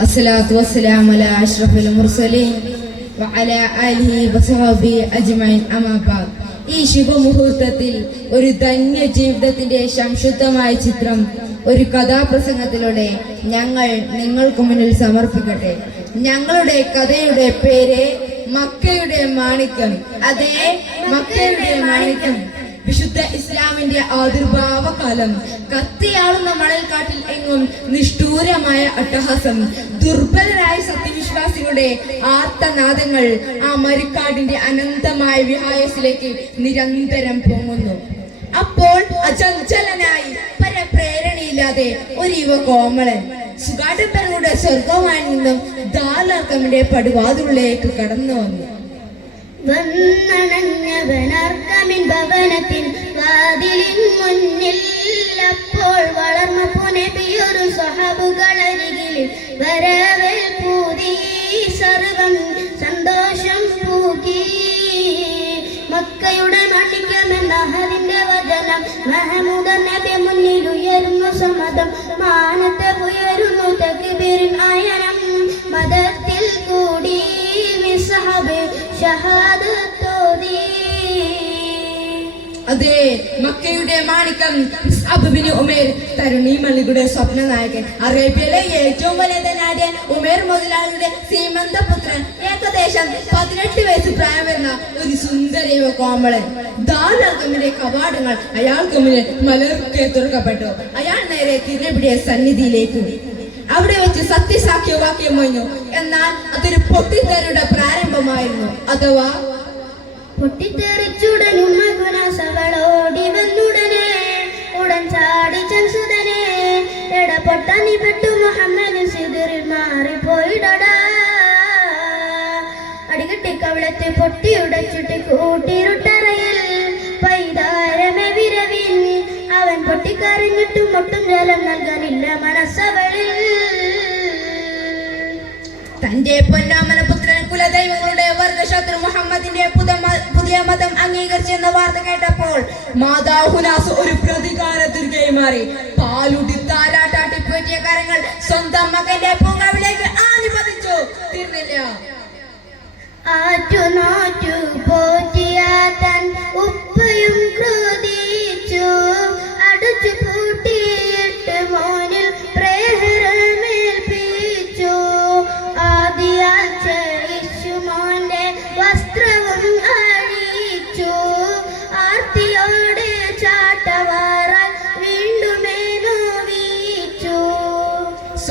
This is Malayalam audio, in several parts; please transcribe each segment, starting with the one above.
അസ്സലാത്തു വസ്സലാം അലാ അഷ്റഫുൽ മുർസലീൻ വഅലാ ആലിഹി വസഹബി അജ്മഈൻ അമാബാദ് ഈ ശുഭമുഹൂർത്തത്തിൽ ഒരു ധന്യ ജീവിതത്തിന്റെ സംശുദ്ധമായ ചിത്രം ഒരു കഥാപ്രസംഗത്തിലൂടെ ഞങ്ങൾ നിങ്ങൾക്ക് മുന്നിൽ സമർപ്പിക്കട്ടെ. ഞങ്ങളുടെ കഥയുടെ പേര് മക്കയുടെ മാണിക്യം. അതെ മക്കയുടെ മാണിക്യം. വിശുദ്ധ ഇസ്ലാമിന്റെ ആവിർഭാവ കാലം കത്തിയാളുന്ന മണൽക്കാട്ടിൽ എങ്ങും നിഷ്ഠൂരമായ അട്ടഹാസം. ദുർബലരായ സത്യവിശ്വാസികളുടെ ആർത്തനാദങ്ങൾ ആ മരിക്കാടിന്റെ അനന്തമായ വിഹായസിലേക്ക് നിരന്തരം പൊങ്ങുന്നു. അപ്പോൾ അചഞ്ചലനായി പരപ്രേരണയില്ലാതെ ഒരു യുവ കോമളൻ സുഗാഠപ്പനയുടെ സ്വർഗമായി നിന്നും ദാലാക്കമിന്റെ പടുവാതിലേക്ക് കടന്നു വന്നു. വന്നണഞ്ഞവനർക്കമിൻ ഭവനത്തിൻ വാതിലിൻ മുന്നിൽ അപ്പോൾ വളർന്ന പുനബിയൊരു സഹബുകളരികിൽ വരവൽ പൂതി സർവം സന്തോഷം പൂകി. മക്കയുടെ മണിക്കമെന്ന അതിന്റെ വചനം മഹമുദ നബി മുന്നിൽ ഉയരുന്നു സമതം. മാനത്തെ ഉയരുന്നു തക്ബീറിൻ അയനം ഷഹാദത്തോതി അതെ മക്കയുടെ മാണിക്കം അബുബിന് ഉമേർ തരുണി മല്ലികയുടെ സ്വപ്ന നായകൻ അറേബ്യയിലെ ഏറ്റവും വലിയ ധനാഢ്യൻ ഉമേർ മുതലാളിയുടെ സീമന്ത പുത്രൻ ഏകദേശം പതിനെട്ട് വയസ്സ് പ്രായം വരുന്ന ഒരു സുന്ദര കോമളൻ. ദാലർക്കമിന്റെ കവാടങ്ങൾ അയാൾക്ക് മുന്നിൽ മലർക്കെ തുറക്കപ്പെട്ടു അയാൾ നേരെ തിരുനബിയുടെ സന്നിധിയിലേക്ക് അവിടെ വെച്ച് സത്യസാക്ഷ്യവാക്യം വന്നു എന്നാൽ അതൊരു പൊട്ടിത്തെറിയുടെ പ്രാരംഭമായിരുന്നു. അഥവാ? പൊട്ടിത്തെറിച്ചുടനും മകുനാസവളോടി വന്നുടനെ ഉടൻ ചാടി പെട്ടു പൊട്ടിയുടച്ചിട്ട് തന്റെ പൊന്നാമനപുത്രൻ കുലദൈവങ്ങളുടെ വർഗശത്രു മുഹമ്മദിന്റെ പുത- പുതിയ മതം അംഗീകരിച്ചെന്ന വാർത്ത കേട്ടപ്പോൾ മാതാഹുലാസ് ഒരു പ്രതികാര ദുർഗയായി മാറി പാലുടി താരാട്ടാട്ടി പറ്റിയ കരങ്ങൾ സ്വന്തം മകന്റെ പൂങ്കാവിലേക്ക് ആഞ്ഞു പതിച്ചു തീർന്നില്ല. ആറ്റു നോറ്റു പോറ്റിയാത്തൻ ഉപ്പയും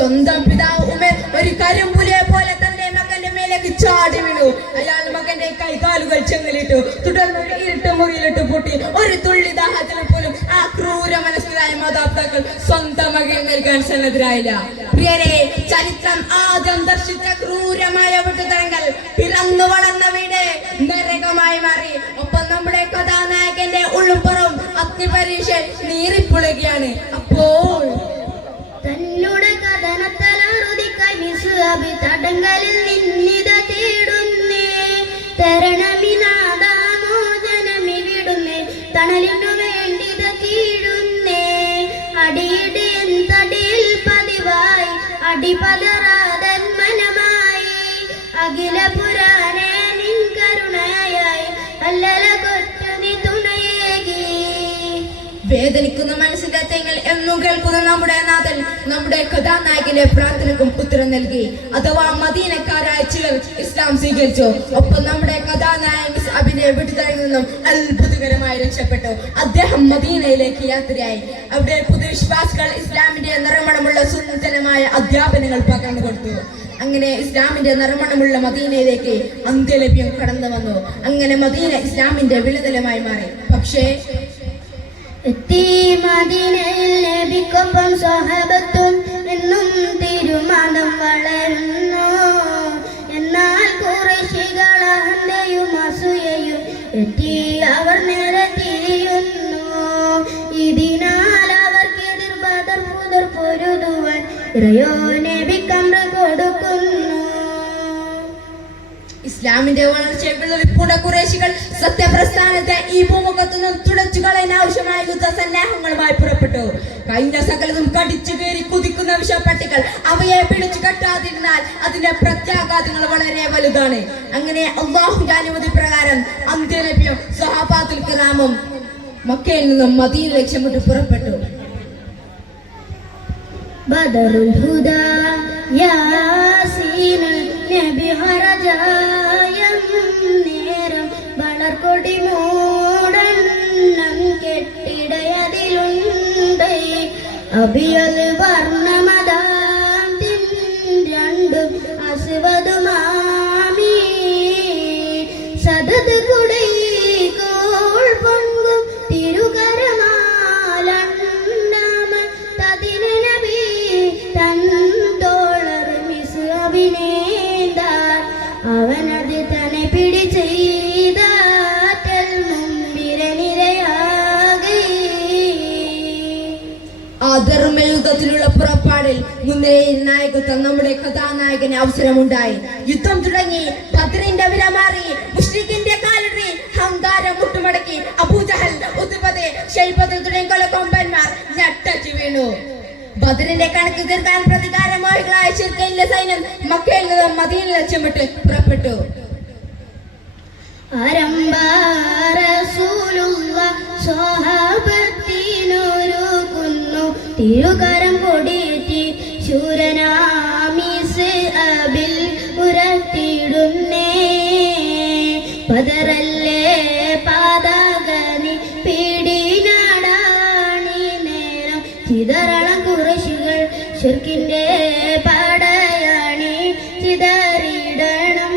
സ്വന്തം പിതാവ് ഉമർ ഒരു കരിമ്പുലിയെ പോലെ തന്റെ മകന്റെ മേലേക്ക് ചാടി വീണു. അയാൾ മകന്റെ കൈകാലുകൾ ചെങ്ങലിട്ടു. തുടർന്ന് ഇരുട്ട് മുറിയിലിട്ട് പൂട്ടി. ഒരു തുള്ളി ദാഹത്തിന് പോലും ആ ക്രൂര മനസ്സിലായ മാതാപിതാക്കൾ സ്വന്തം മകൻ നൽകാൻ സന്നദ്ധരായില്ല. പ്രിയരെ ചരിത്രം ആദ്യം ദർശിച്ച ക്രൂരമായ വിട്ടുതരങ്ങൾ പിറന്നു വളർന്ന വീട് നരകമായി മാറി. ഒപ്പം നമ്മുടെ കഥാനായകന്റെ ഉള്ളും പുറവും അഗ്നിപരീക്ഷ നീറിപ്പുളുകയാണ്. അപ്പോൾ മിസുഅബി തടങ്കലിൽ നിന്നിത തേടുന്നേ. തണലിനു വേണ്ടിത കീഴുന്നേ. അടിയിടിയൻ തടിയിൽ പതിവായി. അടിപതറാതൻ മനമായി. അഖില വേദനിക്കുന്ന തെങ്ങൾ എന്നും കേൾക്കുന്ന നമ്മുടെ നാഥൻ നമ്മുടെ കഥാനായകന്റെ പ്രാർത്ഥനക്കും ഉത്തരം നൽകി. അഥവാ മദീനക്കാരായ ചിലർ ഇസ്ലാം സ്വീകരിച്ചു. ഒപ്പം നമ്മുടെ കഥാനായകൻ അഭിനയ വീട്ടുകാരിൽ നിന്നും അത്ഭുതകരമായി രക്ഷപ്പെട്ടു. അദ്ദേഹം മദീനയിലേക്ക് യാത്രയായി. അവിടെ പുതുവിശ്വാസികൾ ഇസ്ലാമിന്റെ നിറമണമുള്ള സുന്ദരമായ അധ്യാപനങ്ങൾ പകർന്നു കൊടുത്തു. അങ്ങനെ ഇസ്ലാമിന്റെ നറുമണമുള്ള മദീനയിലേക്ക് അന്ത്യലഭ്യം കടന്നു വന്നു. അങ്ങനെ മദീന ഇസ്ലാമിന്റെ വിളിതലമായി മാറി. പക്ഷേ എത്തി മദീനയിൽ എന്നും തിരുമതം വളരുന്നു എന്നാൽ കുറശികൾ അഹന്തയും അസൂയയും എത്തി അവർ നേരെ തിരിയുന്നു. ഇതിനാൽ അവർക്ക് എതിർബദർ പുതർ പൊരുതുവാൻ ഇറയോ നബിക്കമ്ര കൊടുക്കുന്നു. ഇസ്ലാമിന്റെ വളർച്ചയെ വിളവിപ്പുണ്ട കുറേശികൾ സത്യപ്രസ്ഥാനത്തെ ഈ ഭൂമുഖത്തു നിന്ന് തുടച്ചു കളയാൻ ആവശ്യമായ യുദ്ധസന്നാഹങ്ങളുമായി പുറപ്പെട്ടു കഴിഞ്ഞ സകലതും കടിച്ചു കയറി കുതിക്കുന്ന വിഷപ്പട്ടികൾ അവയെ പിടിച്ചു കെട്ടാതിരുന്നാൽ അതിന്റെ പ്രത്യാഘാതങ്ങൾ വളരെ വലുതാണ് അങ്ങനെ അള്ളാഹുന്റെ അനുമതി പ്രകാരം അന്ത്യനബിയും സഹാബാത്തുൽ കിറാമും മക്കയിൽ നിന്നും മദീന ലക്ഷ്യമിട്ട് പുറപ്പെട്ടു بدر الهدى യാസീൻ നബി ഹറജായം അഭിയത് വർണമതാന്തിൻ രണ്ടും അസുവതുമാമി സദത് കുടൈകോൾ പൊങ്കും തിരുകരമാലണ്ണാമ. തതിന് നബി തന്തോളർ മിസ് അഭിനേതാർ അവനത് തന്നെ പിടി മുമ്പിരനിരയാകെ അധർമ്മയുദ്ധത്തിലുള്ള പുറപ്പാടിൽ മുന്നേ നായകത്വം നമ്മുടെ കഥാനായകന് അവസരമുണ്ടായി. യുദ്ധം തുടങ്ങി ബദ്രിന്റെ വില മാറി മുഷ്രിഖിന്റെ കാലറി ഹങ്കാരം മുട്ടുമടക്കി അബൂജഹൽ ഉദ്ബദ് ഷെയ്ബദ് തുടങ്ങിയ കൊലക്കൊമ്പന്മാർ ഞട്ടച്ചു വീണു. ബദറിന്റെ കണക്ക് തീർക്കാൻ പ്രതികാരമോഹികളായ ചിർക്കയിലെ സൈന്യം മക്കയിൽ നിന്നും മദീന ലക്ഷ്യമിട്ട് പുറപ്പെട്ടു. ആരംഭാരസൂലുള്ള സ്വഹാബത്തിനൊരുക്കുന്നു തിരുകരം കൊടിയേറ്റി ശൂരനാമീസ് അബിൽ ഉരത്തിടുന്നേ. പതറല്ലേ പാതകനി പിടിനാടാണി നേരം. ചിതറളം കുറശുകൾ ശുർക്കിന്റെ പടയാണി ചിതറിടണം.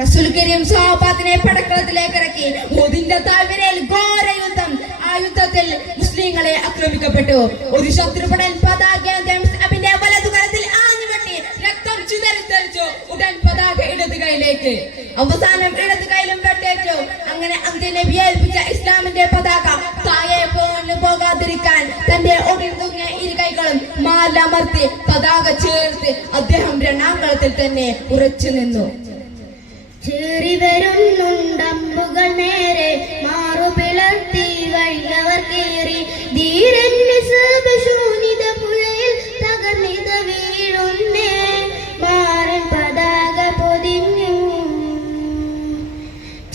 റസൂൽ കരീം സ്വഹാബത്തിനെ പടക്കളത്തിലേക്ക് ഇറക്കി. ഉദിന്റെ താഴ്വരയിൽ ഘോര യുദ്ധം ആ യുദ്ധത്തിൽ മുസ്ലിങ്ങളെ ആക്രമിക്കപ്പെട്ടു. ഒരു ശത്രുപടൻ വലതു വലതുകരത്തിൽ ആഞ്ഞുവെട്ടി രക്തം ചിതറിത്തെറിച്ചു ഉടൻ പതാക ഇടത് കൈയിലേക്ക് അവസാനം ഇടത് കൈയിലും വെട്ടേറ്റു. അങ്ങനെ അന്ത്യനബി വിയേൽപ്പിച്ച ഇസ്ലാമിന്റെ പതാക താഴെ പോന്നു പോകാതിരിക്കാൻ തന്റെ ഒടിഞ്ഞ ഇരു കൈകളും മാലമർത്തി പതാക ചേർത്ത് അദ്ദേഹം രണ്ടാം കളത്തിൽ തന്നെ ഉറച്ചു നിന്നു. ചേറി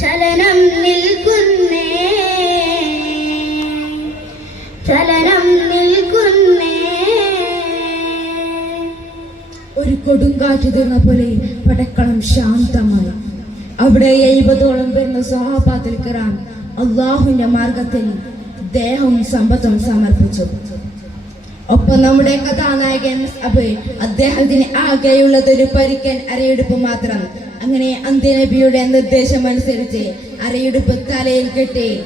ചലനം നിൽക്കുന്നേ. ചലനം നിൽക്കുന്നേ. ഒരു കൊടുങ്കാറ്റ് തീർന്ന പോലെ പടക്കളം ശാന്തമായി. അവിടെ എഴുപതോളം വരുന്ന സ്വഹാബാത്തിൽ കിറാൻ അള്ളാഹുവിന്റെ മാർഗത്തിൽ ദേഹവും സമ്പത്തും സമർപ്പിച്ചു. ഒപ്പം നമ്മുടെ കഥാനായകൻ അബ് അദ്ദേഹത്തിന് ആകെയുള്ളത് ഒരു പരിക്കൻ അരയെടുപ്പ് മാത്രം അങ്ങനെ അന്ത്യനബിയുടെ നിർദ്ദേശം അനുസരിച്ച് അരയുടുപ്പ് തലയിൽ കെട്ടി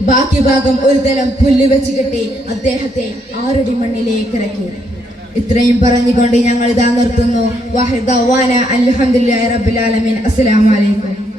ബാക്കി ഭാഗം ഒരു തലം പുല്ല് വെച്ച് കെട്ടി അദ്ദേഹത്തെ ആറടി മണ്ണിലേക്ക് ഇറക്കി. ഇത്രയും പറഞ്ഞുകൊണ്ട് ഞങ്ങൾ ഇതാ നിർത്തുന്നു. വാഹിദ് വാന അൽഹംദുലില്ലാഹി റബ്ബിൽ ആലമീൻ. അസ്സലാമു അലൈക്കും.